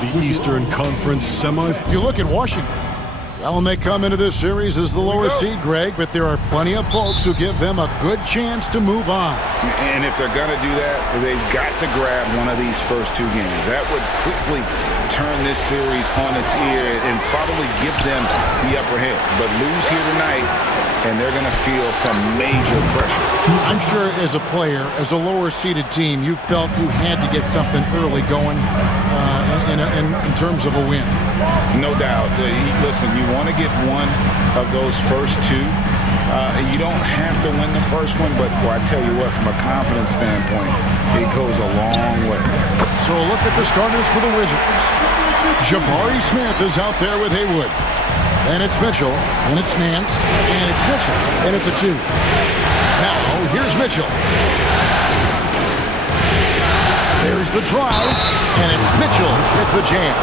The Eastern Conference semifinals. You look at Washington. Well, and they come into this series as the lower seed, Greg, but there are plenty of folks who give them a good chance to move on. And if they're going to do that, they've got to grab one of these first two games. That would quickly turn this series on its ear and probably give them the upper hand. But lose here tonight, and they're going to feel some major pressure. I'm sure as a player, as a lower-seeded team, you felt you had to get something early going in terms of a win. No doubt. Listen, you want to get one of those first two. You don't have to win the first one, but I tell you what, from a confidence standpoint, it goes a long way. So a look at the starters for the Wizards. Jabari Smith is out there with Haywood. And it's Mitchell, and it's Nance, and it's Mitchell, and at the 2. Now, here's Mitchell. There's the drive, and it's Mitchell with the jam.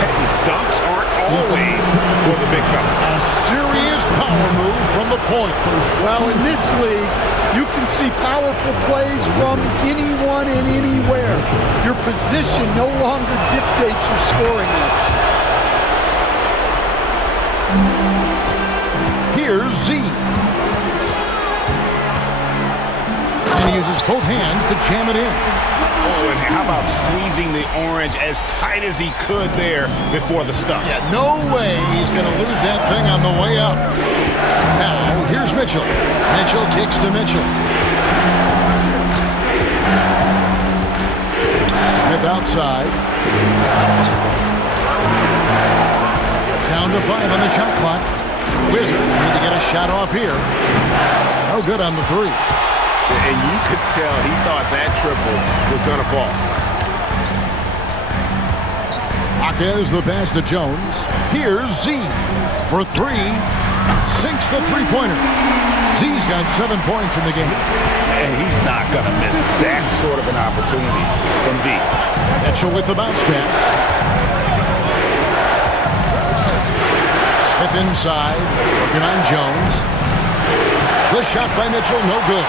Hey, dunks aren't always for the big fella. A serious power move from the point. Well, in this league, you can see powerful plays from anyone and anywhere. Your position no longer dictates your scoring action. Here's Z. And he uses both hands to jam it in. Oh, and how about squeezing the orange as tight as he could there before the stuff? Yeah, no way he's going to lose that thing on the way up. Now, here's Mitchell. Mitchell kicks to Mitchell. Smith outside. Down to 5 on the shot clock. Wizards need to get a shot off here. No good on the 3. And you could tell he thought that triple was going to fall. Jaquez the pass to Jones. Here's Z for 3. Sinks the three-pointer. Z's got 7 points in the game. And he's not going to miss that sort of an opportunity from deep. Mitchell with the bounce pass. Smith inside, working on Jones. The shot by Mitchell, no good.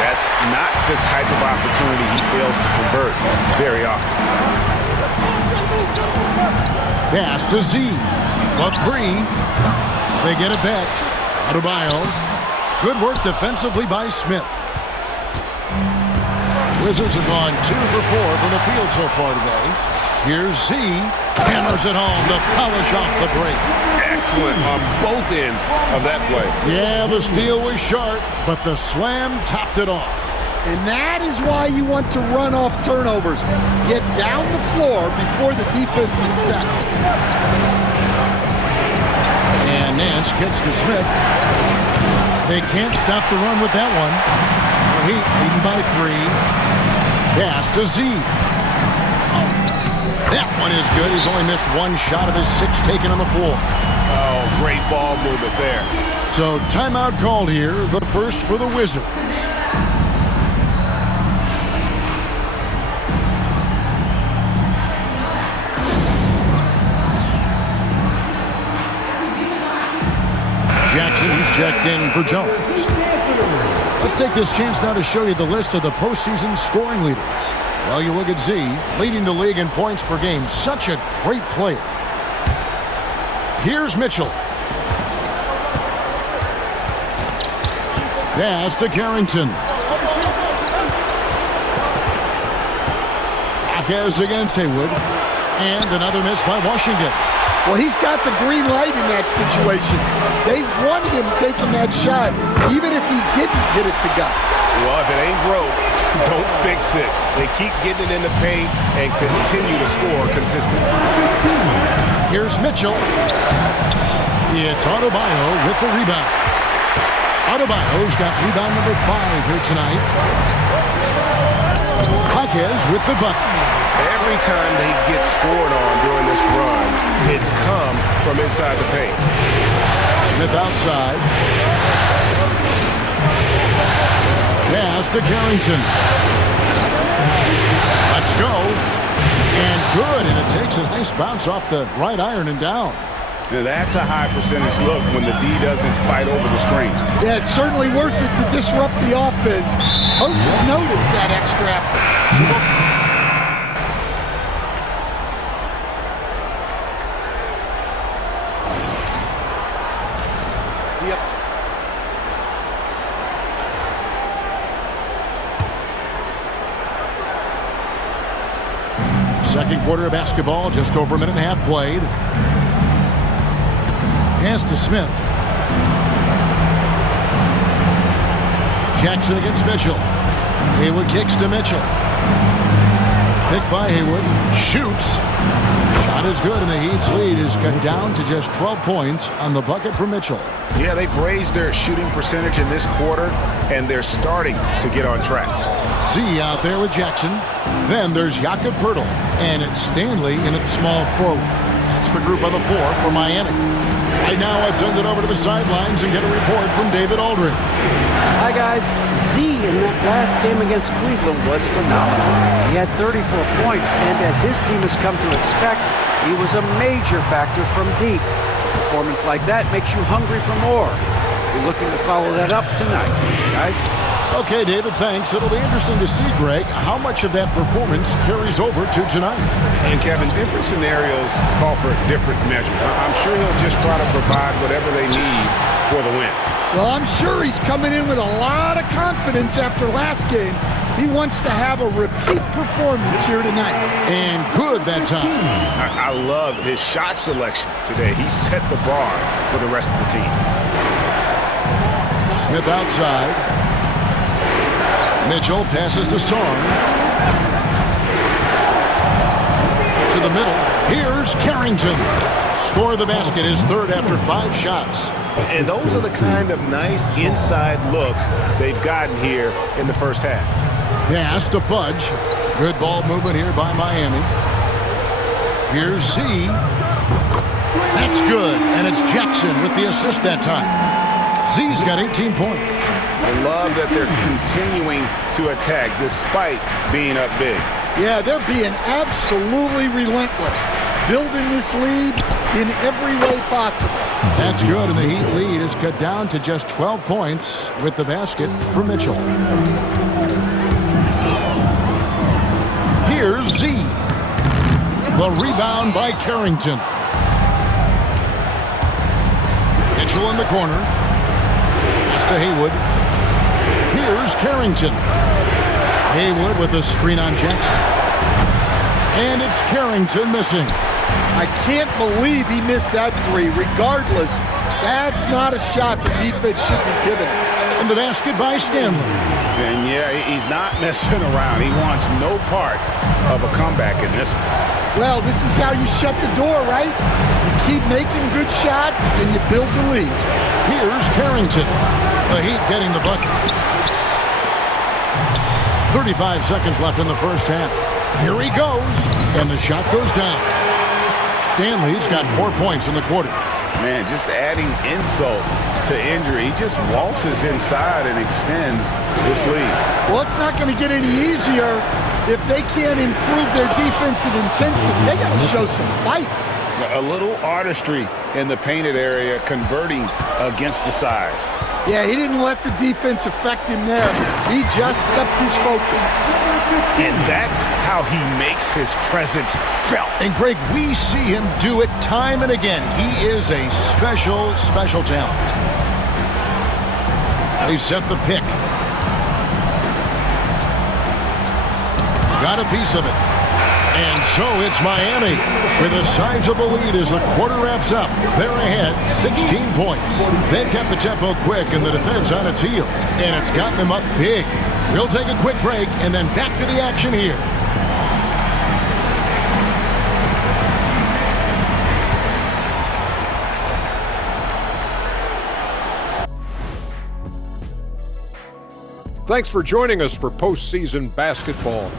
That's not the type of opportunity he fails to convert very often. Pass to Z. The 3. They get it back. Adebayo. Good work defensively by Smith. Wizards have gone 2 for 4 from the field so far today. Here's Z. Hammers it home to polish off the break. Excellent on both ends of that play. Yeah, the steal was sharp, but the slam topped it off. And that is why you want to run off turnovers. Get down the floor before the defense is set. And Nance kicks to Smith. They can't stop the run with that one. Heat leading by 3. Pass to Z. That one is good. He's only missed 1 shot of his 6 taken on the floor. Oh, great ball movement there. So timeout called here, the first for the Wizards. Jackson's checked in for Jones. Let's take this chance now to show you the list of the postseason scoring leaders. Well, you look at Z, leading the league in points per game. Such a great player. Here's Mitchell. Pass to Carrington. Jaquez against Haywood. And another miss by Washington. Well, he's got the green light in that situation. They want him taking that shot, even if he didn't get it to go. Well, if it ain't broke, don't fix it. They keep getting it in the paint and continue to score consistently. Here's Mitchell. It's Adebayo with the rebound. Adebayo's got rebound number 5 here tonight. Jaquez with the bucket. Every time they get scored on during this run, it's come from inside the paint. Smith outside. Pass to Carrington. Let's go. And good, and it takes a nice bounce off the right iron and down. Now that's a high percentage look when the D doesn't fight over the screen. Yeah, it's certainly worth it to disrupt the offense. Coaches notice that extra effort. Second quarter of basketball, just over a minute and a half played. Pass to Smith. Jackson against Mitchell. Haywood kicks to Mitchell. Picked by Haywood. Shoots. Shot is good, and the Heat's lead is cut down to just 12 points on the bucket for Mitchell. Yeah, they've raised their shooting percentage in this quarter, and they're starting to get on track. Z out there with Jackson. Then there's Jakob Poeltl, and it's Stanley in at small forward. That's the group on the floor for Miami. Right now, let's send it over to the sidelines and get a report from David Aldridge. Hi, guys. Z in that last game against Cleveland was phenomenal. He had 34 points, and as his team has come to expect, he was a major factor from deep. A performance like that makes you hungry for more. We're looking to follow that up tonight, guys. Okay, David, thanks. It'll be interesting to see, Greg, how much of that performance carries over to tonight. And, Kevin, different scenarios call for different measures. I'm sure he'll just try to provide whatever they need for the win. Well, I'm sure he's coming in with a lot of confidence after last game. He wants to have a repeat performance here tonight. And good that time. I love his shot selection today. He set the bar for the rest of the team. Smith outside. Mitchell passes to Song. To the middle. Here's Carrington. Score the basket, his third after 5 shots. And those are the kind of nice inside looks they've gotten here in the first half. Pass to Fudge. Good ball movement here by Miami. Here's Z. That's good, and it's Jackson with the assist that time. Z's got 18 points. I love that they're continuing to attack despite being up big. Yeah, they're being absolutely relentless, building this lead in every way possible. That's good, and the Heat lead is cut down to just 12 points with the basket for Mitchell. Here's Z. The rebound by Carrington. Mitchell in the corner. Pass to Haywood. Here's Carrington. Haywood with a screen on Jackson. And it's Carrington missing. I can't believe he missed that three. Regardless, that's not a shot the defense should be giving him. And the basket by Stanley. And yeah, he's not messing around. He wants no part of a comeback in this one. Well, this is how you shut the door, right? You keep making good shots and you build the lead. Here's Carrington. The Heat getting the bucket. 35 seconds left in the first half. Here he goes, and the shot goes down. Stanley's got 4 points in the quarter. Man, just adding insult to injury. He just waltzes inside and extends this lead. Well, it's not going to get any easier if they can't improve their defensive intensity. They got to show some fight. A little artistry in the painted area, converting against the size. Yeah, he didn't let the defense affect him there. He just kept his focus. And that's how he makes his presence felt. And Greg, we see him do it time and again. He is a special, special talent. They set the pick. Got a piece of it. And so it's Miami with a sizable lead as the quarter wraps up. They're ahead 16 points. They've kept the tempo quick and the defense on its heels. And it's gotten them up big. We'll take a quick break and then back to the action here. Thanks for joining us for postseason basketball.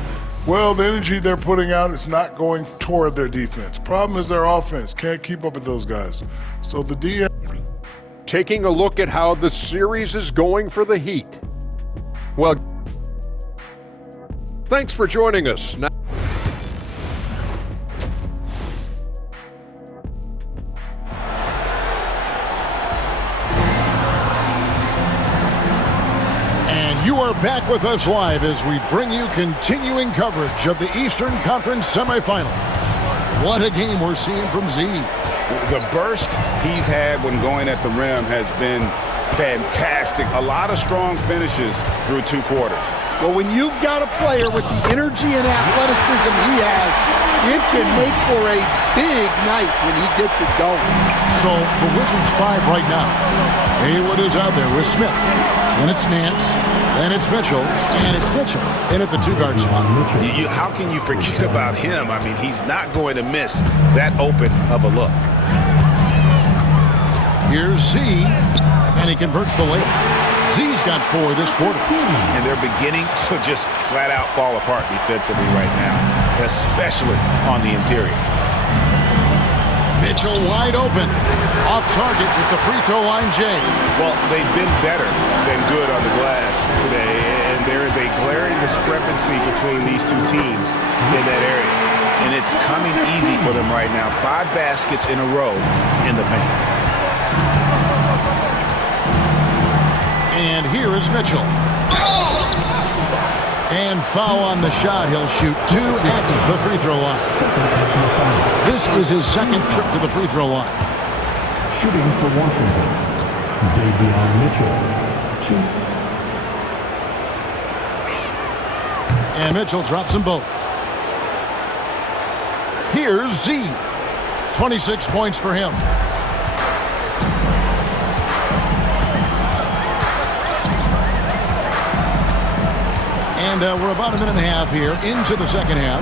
Well, the energy they're putting out is not going toward their defense. Problem is their offense can't keep up with those guys. So the D. Taking a look at how the series is going for the Heat. Well, thanks for joining us. Now You are back with us live as we bring you continuing coverage of the Eastern Conference semifinals. What a game we're seeing from Z. The burst he's had when going at the rim has been fantastic. A lot of strong finishes through 2 quarters. Well, when you've got a player with the energy and athleticism he has, it can make for a big night when he gets it going. So the Wizards 5 right now. Haywood is out there with Smith. Then it's Nance. Then it's Mitchell. And it's Mitchell in at the 2-guard spot. How can you forget about him? I mean, he's not going to miss that open of a look. Here's Z, and he converts the layup. Z's got 4 this quarter. And they're beginning to just flat out fall apart defensively right now, especially on the interior. Mitchell wide open. Off target with the free throw line, Jay. Well, they've been better than good on the glass today, and there is a glaring discrepancy between these two teams in that area. And it's coming easy for them right now. 5 baskets in a row in the paint. And here is Mitchell. And foul on the shot. He'll shoot 2 at the free throw line. This is his second trip to the free throw line. Shooting for Washington, Davion Mitchell, 2. And Mitchell drops them both. Here's Z. 26 points for him. And we're about a minute and a half here into the second half.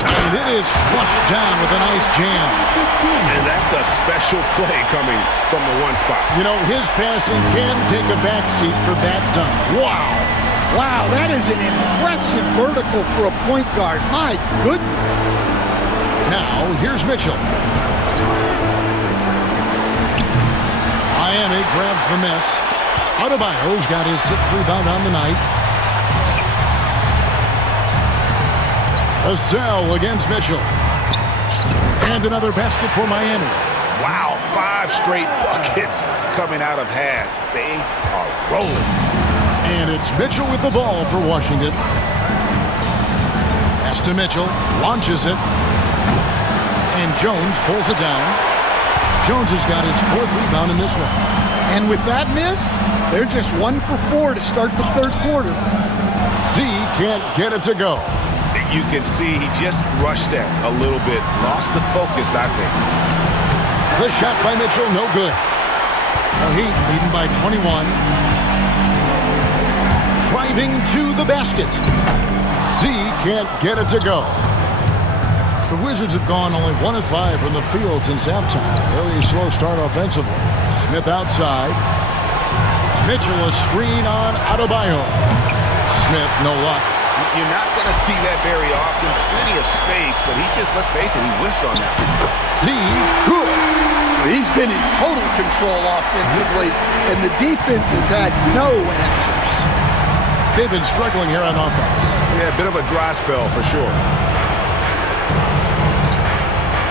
And it is flushed down with a nice jam. And that's a special play coming from the one spot. You know, his passing can take a backseat for that dunk. Wow. Wow, that is an impressive vertical for a point guard. My goodness. Now, here's Mitchell. Miami grabs the miss. Adebayo's got his 6th rebound on the night. Vassell against Mitchell. And another basket for Miami. Wow, 5 straight buckets coming out of half. They are rolling. And it's Mitchell with the ball for Washington. Pass to Mitchell, launches it. And Jones pulls it down. Jones has got his 4th rebound in this one. And with that miss, they're just 1 for 4 to start the 3rd quarter. Z can't get it to go. You can see he just rushed that a little bit. Lost the focus, I think. The shot by Mitchell, no good. The Heat leading by 21. Driving to the basket. Z can't get it to go. The Wizards have gone only 1 of 5 from the field since halftime. Very slow start offensively. Smith outside. Mitchell a screen on Adebayo. Smith, no luck. You're not going to see that very often. Plenty of space, but he just, let's face it, he whiffs on that. Z, good. He's been in total control offensively, and the defense has had no answers. They've been struggling here on offense. Yeah, a bit of a dry spell for sure.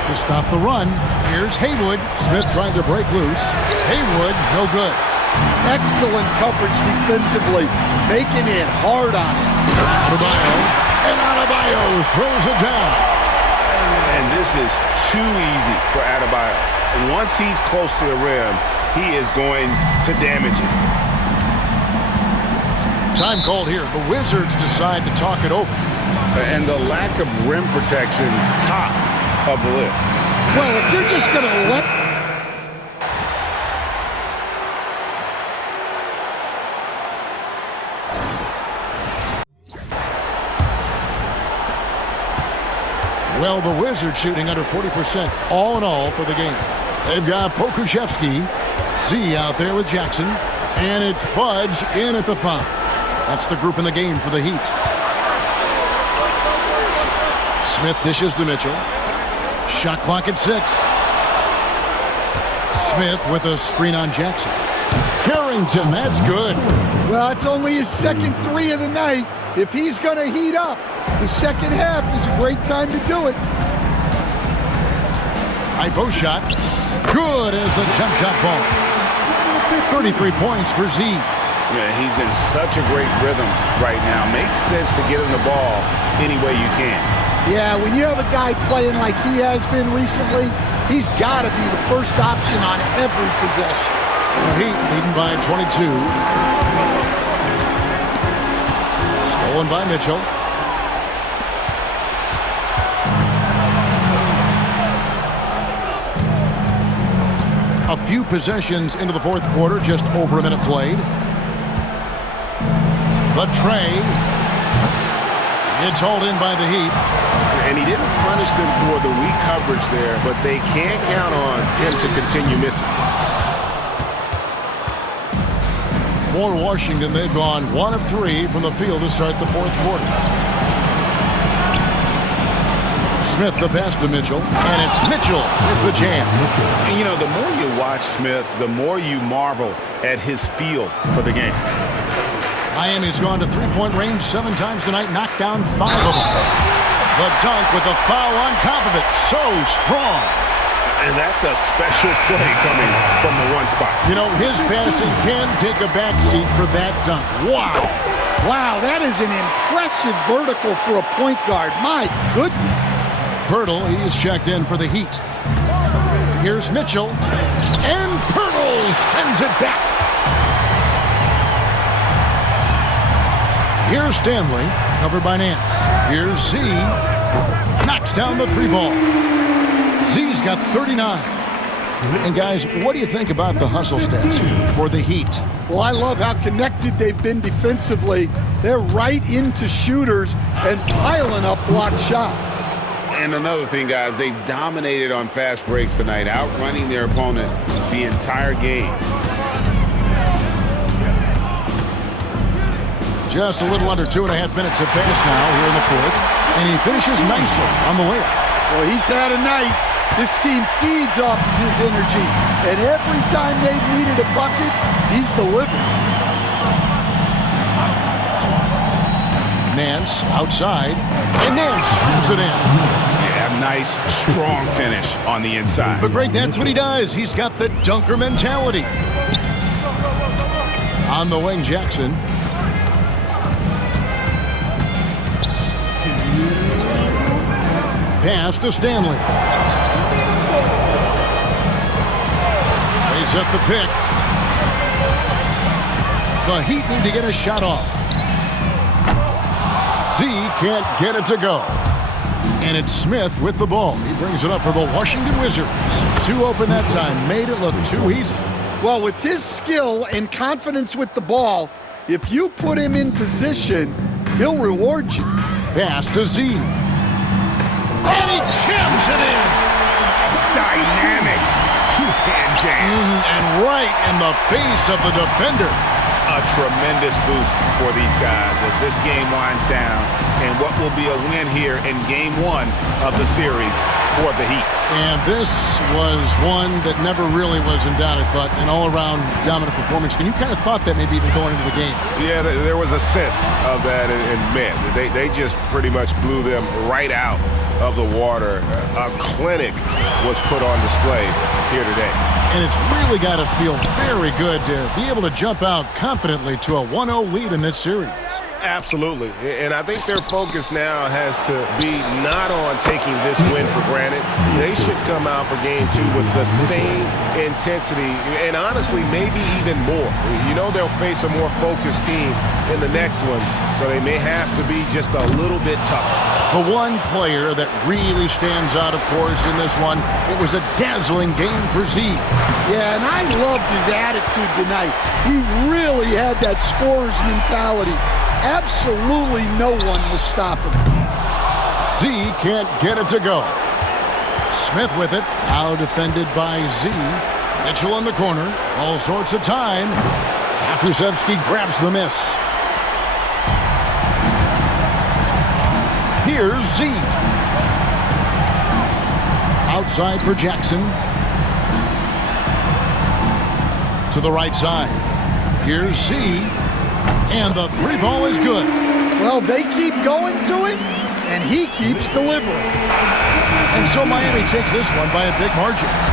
To stop the run, here's Haywood. Smith trying to break loose. Haywood, no good. Excellent coverage defensively, making it hard on him. Adebayo, and Adebayo throws it down. And this is too easy for Adebayo. Once he's close to the rim, he is going to damage it. Time called here. The Wizards decide to talk it over. And the lack of rim protection, top of the list. Well, if you're just going to let... Well, the Wizards shooting under 40% all in all for the game. They've got Pokusevski, Z out there with Jackson, and it's Fudge in at the 5. That's the group in the game for the Heat. Smith dishes to Mitchell. Shot clock at 6. Smith with a screen on Jackson. Carrington, that's good. Well, it's only his 2nd 3 of the night. If he's going to heat up, the second half is a great time to do it. High post shot. Good as the jump shot falls. 33 points for Z. Yeah, he's in such a great rhythm right now. Makes sense to get him the ball any way you can. Yeah, when you have a guy playing like he has been recently, he's got to be the first option on every possession. The Heat leading by 22. Stolen by Mitchell. A few possessions into the fourth quarter, just over a minute played. The tray. It's hauled in by the Heat. And he didn't punish them for the weak coverage there, but they can't count on him to continue missing. For Washington, they've gone 1 of 3 from the field to start the fourth quarter. Smith the pass to Mitchell, and it's Mitchell with the jam. And you know, the more you watch Smith, the more you marvel at his feel for the game. Miami's gone to three-point range 7 times tonight, knocked down 5 of them. The dunk with the foul on top of it, so strong. And that's a special play coming from the one spot. You know, his passing can take a backseat for that dunk. Wow. Wow, that is an impressive vertical for a point guard. My goodness. Pirtle, he is checked in for the Heat. Here's Mitchell, and Pirtle sends it back. Here's Stanley, covered by Nance. Here's Z, knocks down the 3 ball. Z's got 39. And guys, what do you think about the hustle stats for the Heat? Well, I love how connected they've been defensively. They're right into shooters and piling up blocked shots. And another thing, guys, they've dominated on fast breaks tonight, outrunning their opponent the entire game. Just a little under 2.5 minutes have passed now here in the fourth, and he finishes nicely on the layup. Well, he's had a night. This team feeds off of his energy, and every time they've needed a bucket, he's delivered. Nance outside, and Nance shoots it in. Yeah, nice, strong finish on the inside. But Greg, that's what he does. He's got the dunker mentality. On the wing, Jackson. Pass to Stanley. They set the pick. The Heat need to get a shot off. Z can't get it to go. And it's Smith with the ball. He brings it up for the Washington Wizards. 2 open that time. Made it look too easy. Well, with his skill and confidence with the ball, if you put him in position, he'll reward you. Pass to Z. And he jams it in. Dynamic two-hand jam. And right in the face of the defender. A tremendous boost for these guys as this game winds down, and what will be a win here in Game 1 of the series for the Heat. And this was one that never really was in doubt, I thought, an all-around dominant performance. And you kind of thought that maybe even going into the game. Yeah, there was a sense of that, and man, they just pretty much blew them right out of the water. A clinic was put on display here today. And it's really got to feel very good to be able to jump out confidently to a 1-0 lead in this series. Absolutely. And I think their focus now has to be not on taking this win for granted. They should come out for Game 2 with the same intensity and honestly maybe even more. You know they'll face a more focused team in the next one, so they may have to be just a little bit tougher. The one player that really stands out, of course, in this one, it was a dazzling game for Z. Yeah, and I loved his attitude tonight. He really had that scorer's mentality. Absolutely no one was stopping him. Z can't get it to go. Smith with it, now defended by Z. Mitchell in the corner, all sorts of time. Kulusevski grabs the miss. Here's Z. Outside for Jackson. To the right side. Here's Z. And the 3 ball is good. Well, they keep going to it, and he keeps delivering. And so Miami takes this one by a big margin.